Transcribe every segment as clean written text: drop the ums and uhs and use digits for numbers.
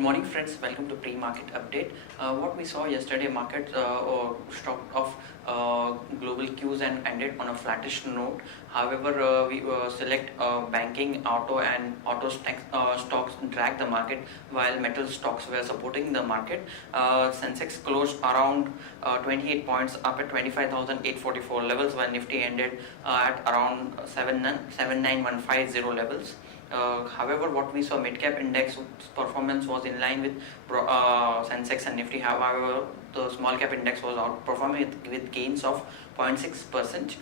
Good morning, friends. Welcome to pre-market update. What we saw yesterday, market stock of global cues and ended on a flattish note. However, we select banking, auto, and stocks drag the market, while metal stocks were supporting the market. Sensex closed around 28 points up at 25,844 levels, while Nifty ended at around 79150 levels. However, what we saw, mid-cap index performance was in line with Sensex and Nifty. However, the small-cap index was outperforming with gains of 0.6%.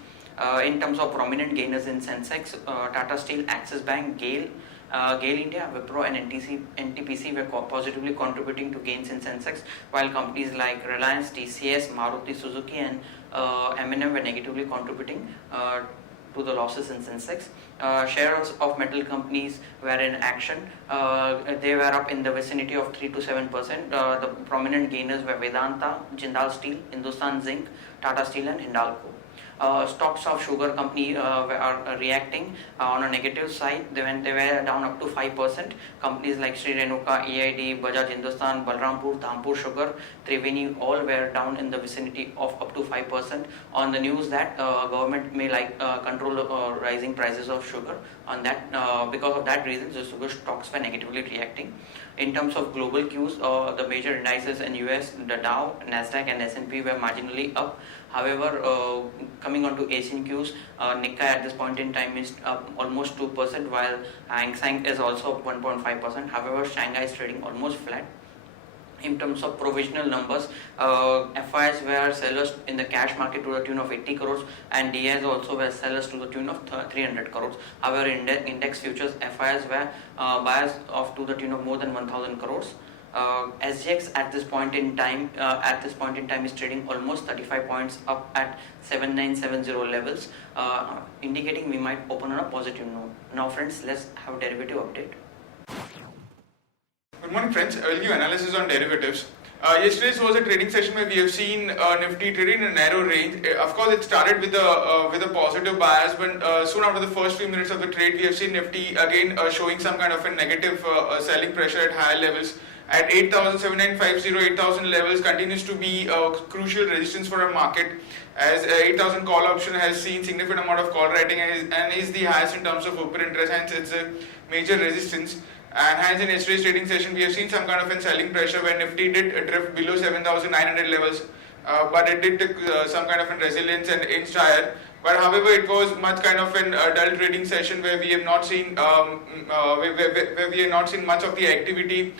In terms of prominent gainers in Sensex, Tata Steel, Axis Bank, GAIL India, Wipro and NTPC were positively contributing to gains in Sensex, while companies like Reliance, TCS, Maruti Suzuki and M&M were negatively contributing to the losses in Sensex. Shares of metal companies were in action. They were up in the vicinity of 3 to 7%. The prominent gainers were Vedanta, Jindal Steel, Hindustan Zinc, Tata Steel and Hindalco. Stocks of sugar company are reacting on a negative side. They were down up to 5%. Companies like Sri Renuka, EID, Bajaj Hindustan, Balrampur, Dhampur Sugar, Triveni all were down in the vicinity of up to 5% on the news that government may control rising prices of sugar. On that, because of that reason, the sugar stocks were negatively reacting. In terms of global cues, the major indices in US, the Dow, Nasdaq and S&P were marginally up. However, coming on to Asian cues, Nikkei at this point in time is up almost 2%, while Hang Seng is also up 1.5%. However, Shanghai is trading almost flat. In terms of provisional numbers, FIs were sellers in the cash market to the tune of 80 crores and DIs also were sellers to the tune of 300 crores. However, index futures FIs were buyers of to the tune of more than 1000 crores. SGX at this point in time is trading almost 35 points up at 7970 levels, indicating we might open on a positive note. Now friends, let's have a derivative update. Good morning, friends. I will give analysis on derivatives. Yesterday's was a trading session where we have seen Nifty trading in a narrow range. Of course, it started with a positive bias, but soon after the first few minutes of the trade, we have seen Nifty again showing some kind of a negative selling pressure at higher levels. At 8,7950, 8,000 levels continues to be crucial resistance for our market, as 8,000 call option has seen significant amount of call writing and is the highest in terms of open interest, hence it's a major resistance. And hence in yesterday's trading session we have seen some kind of a selling pressure where Nifty did drift below 7,900 levels, but it did some kind of a resilience and inched higher. But however, it was much kind of an dull trading session where we have not seen where we have not seen much of the activity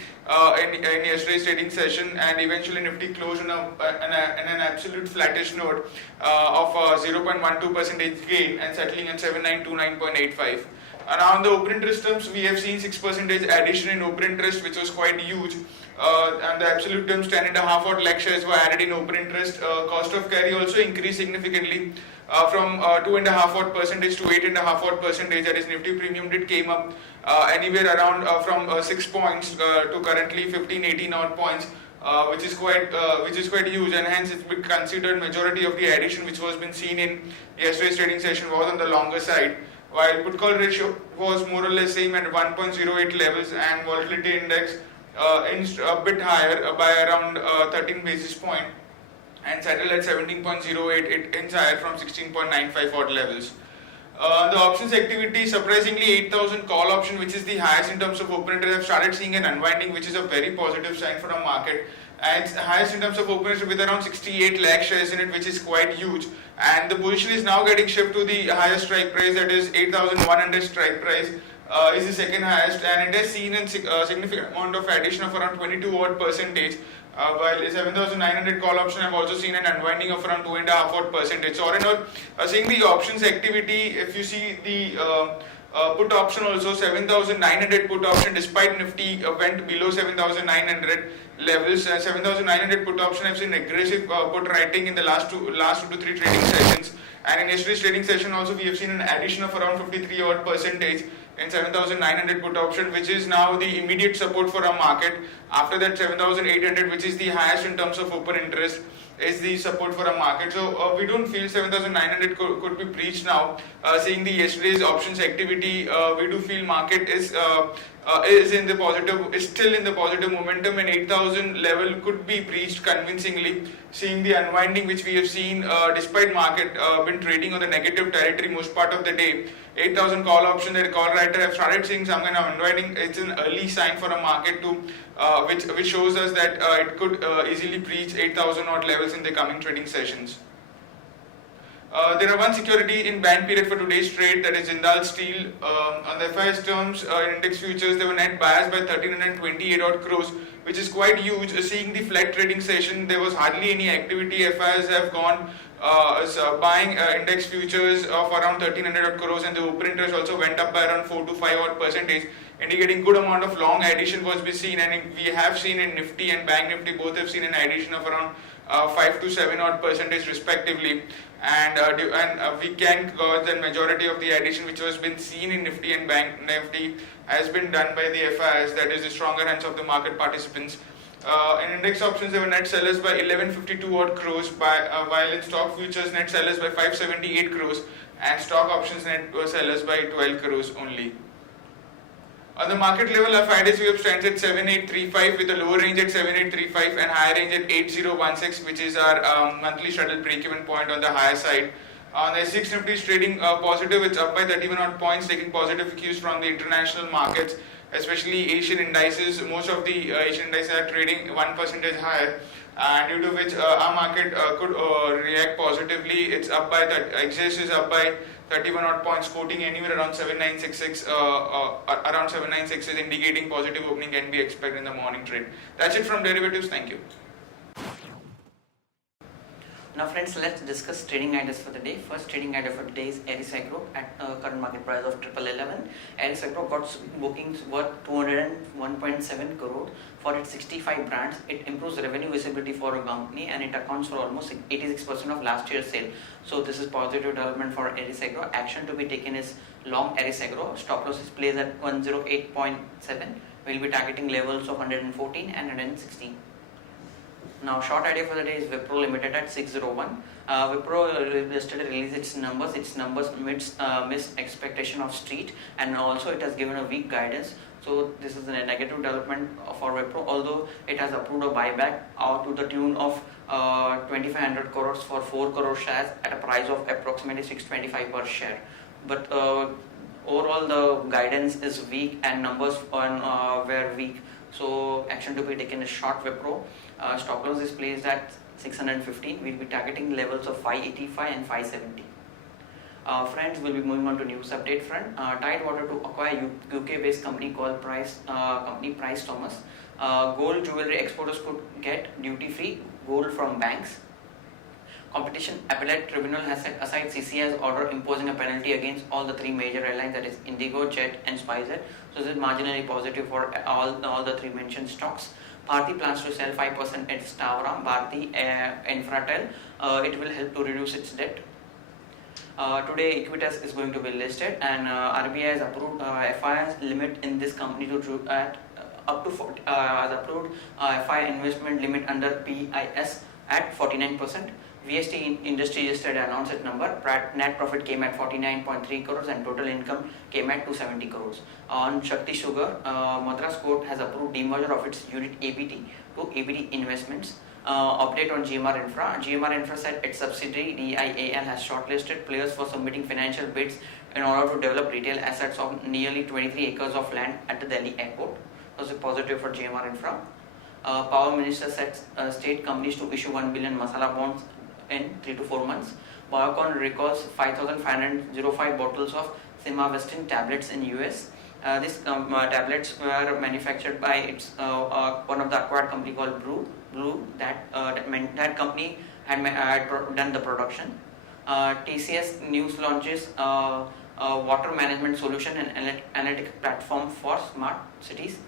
in yesterday's trading session, and eventually Nifty closed on an absolute flattish note of 0.12% gain and settling at 7929.85. And on the open interest terms, we have seen 6% addition in open interest, which was quite huge. And the absolute terms, 10.5 odd lakh shares were added in open interest. Cost of carry also increased significantly from 2.5 odd percentage to 8.5 odd percentage. That is, Nifty premium came up anywhere around from 6 points to currently 15-18 odd points. Which is quite huge, and hence it's been considered majority of the addition which was been seen in yesterday's trading session was on the longer side. While put call ratio was more or less same at 1.08 levels, and volatility index inched a bit higher by around 13 basis point and settled at 17.08. It inched higher from 16.95 odd levels. The options activity, surprisingly 8,000 call option, which is the highest in terms of open interest, have started seeing an unwinding, which is a very positive sign for the market. And it's highest in terms of open interest with around 68 lakh shares in it, which is quite huge. And the position is now getting shipped to the highest strike price, that is 8,100 strike price is the second highest, and it has seen a significant amount of addition of around 22 odd percentage. While 7,900 call option have also seen an unwinding of around 2.5 odd percentage. So, all in all, seeing the options activity, if you see the put option also, 7,900 put option, despite Nifty went below 7,900 levels. 7,900 put option have seen aggressive put writing in the last two to three trading sessions, and in yesterday's trading session also we have seen an addition of around 53 odd percentage in 7,900 put option, which is now the immediate support for our market. After that, 7,800, which is the highest in terms of open interest, is the support for a market. So we don't feel 7,900 could be breached now. Seeing the yesterday's options activity, we do feel market is is still in the positive momentum, and 8,000 level could be breached convincingly, seeing the unwinding which we have seen despite market been trading on the negative territory most part of the day. 8,000 call option, the call writer have started seeing some kind of unwinding. It's an early sign for a market to which shows us that it could easily breach 8,000 odd levels in the coming trading sessions. There are one security in ban period for today's trade, that is Jindal Steel. On the FIS terms, in index futures, they were net buyers by 1328 odd crores, which is quite huge. Seeing the flat trading session, there was hardly any activity. FIs have gone buying index futures of around 1300 odd crores, and the open interest also went up by around 4 to 5 odd percentage, indicating good amount of long addition was be seen. And we have seen in Nifty and Bank Nifty both have seen an addition of around 5 to 7 odd percentage respectively, and we can gauge the majority of the addition which was been seen in Nifty and Bank Nifty has been done by the FIs, that is the stronger hands of the market participants. In index options, they were net sellers by 1152 odd crores, while in stock futures net sellers by 578 crores, and stock options net sellers by 12 crores only. On the market level, our 5-day sweep stands at 7835 with a lower range at 7835 and higher range at 8016, which is our monthly shuttle break-even point on the higher side. On the S6 Nifty is trading positive, it's up by 31 odd points, taking positive cues from the international markets, especially Asian indices. Most of the Asian indices are trading 1% higher, and due to which our market could react positively. It's up by that. XS is up by 31 odd points, quoting anywhere around 7966. Around 7966, indicating positive opening can be expected in the morning trade. That's it from derivatives. Thank you. Now friends, let's discuss trading ideas for the day. First trading idea for the day is Eris Agro at current market price of 1111. Eris Agro got bookings worth 201.7 crore for its 65 brands. It improves revenue visibility for a company, and it accounts for almost 86% of last year's sale. So this is positive development for Eris Agro. Action to be taken is long Eris Agro. Stop loss is placed at 108.7. We'll be targeting levels of 114 and 116. Now, short idea for the day is Wipro Limited at 601. Wipro yesterday released its numbers. Its numbers missed expectation of street, and also it has given a weak guidance. So this is a negative development for Wipro, although it has approved a buyback to the tune of 2500 crores for 4 crore shares at a price of approximately 625 per share. But overall the guidance is weak and numbers were weak. So action to be taken is short Wipro. Stop loss is placed at 615. We'll be targeting levels of 585 and 570. Friends, we'll be moving on to news update front. Tidewater to acquire UK-based company called Price Thomas. Gold jewelry exporters could get duty-free gold from banks. Competition Appellate Tribunal has set aside CCI's order imposing a penalty against all the three major airlines, that is Indigo, Jet and SpiceJet. So this is marginally positive for all the three mentioned stocks. Bharti plans to sell 5% at Stavram, Bharti Infratel. It will help to reduce its debt. Today Equitas is going to be listed, and RBI has approved FII's limit in this company to up to 40, has approved FI investment limit under PIS at 49%. VST Industry yesterday announced its number. Net profit came at 49.3 crores and total income came at 270 crores. On Shakti Sugar, Madras Court has approved demerger of its unit ABT to ABT Investments. Update on GMR Infra. GMR Infra said its subsidiary DIAL has shortlisted players for submitting financial bids in order to develop retail assets of nearly 23 acres of land at the Delhi airport. This is positive for GMR Infra. Power Minister sets state companies to issue 1 billion masala bonds in 3 to 4 months. Biocon recalls 5,505 bottles of Simvastatin tablets in US. These tablets were manufactured by its one of the acquired company called Blue. That company had done the production. TCS News launches water management solution and analytic platform for smart cities.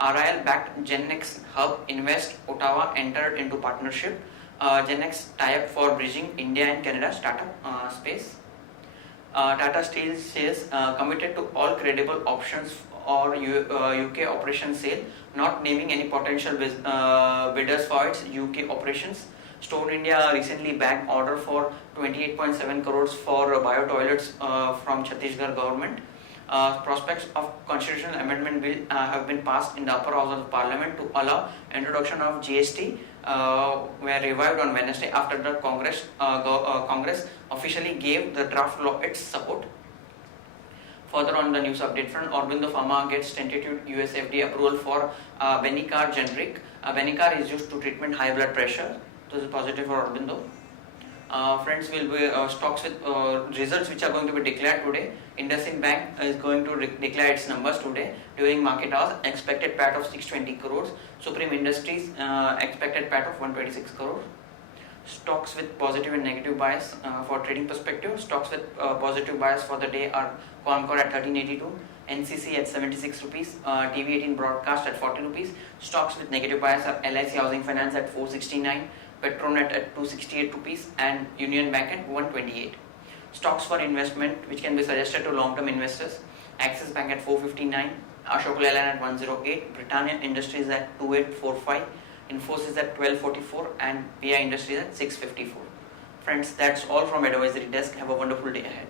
RIL backed GenX Hub Invest Ottawa entered into partnership. GenX tie-up for bridging India and Canada startup space. Tata Steel says committed to all credible options or UK operation sale, not naming any potential bidders for its UK operations. Stone India recently bagged order for 28.7 crores for bio toilets from Chhattisgarh government. Prospects of constitutional amendment bill have been passed in the upper house of the parliament to allow introduction of GST were revived on Wednesday after the Congress officially gave the draft law its support. Further on the news update front, Aurobindo Pharma gets tentative US FDA approval for Benicar generic. Benicar is used to treatment high blood pressure. This is positive for Aurobindo. Friends, will be stocks with results which are going to be declared today. IndusInd Bank is going to declare its numbers today during market hours. Expected PAT of 620 crores. Supreme Industries expected PAT of 126 crores. Stocks with positive and negative bias for trading perspective. Stocks with positive bias for the day are Concor at 1382, NCC at 76 rupees, TV18 Broadcast at 40 rupees. Stocks with negative bias are LIC Housing Finance at 469, Petronet at 268 rupees, and Union Bank at 128. Stocks for investment which can be suggested to long-term investors: Axis Bank at 459, Ashok Leyland at 108, Britannia Industries at 2845, Infosys at 1244, and PI Industries at 654. Friends, that's all from Advisory Desk. Have a wonderful day ahead.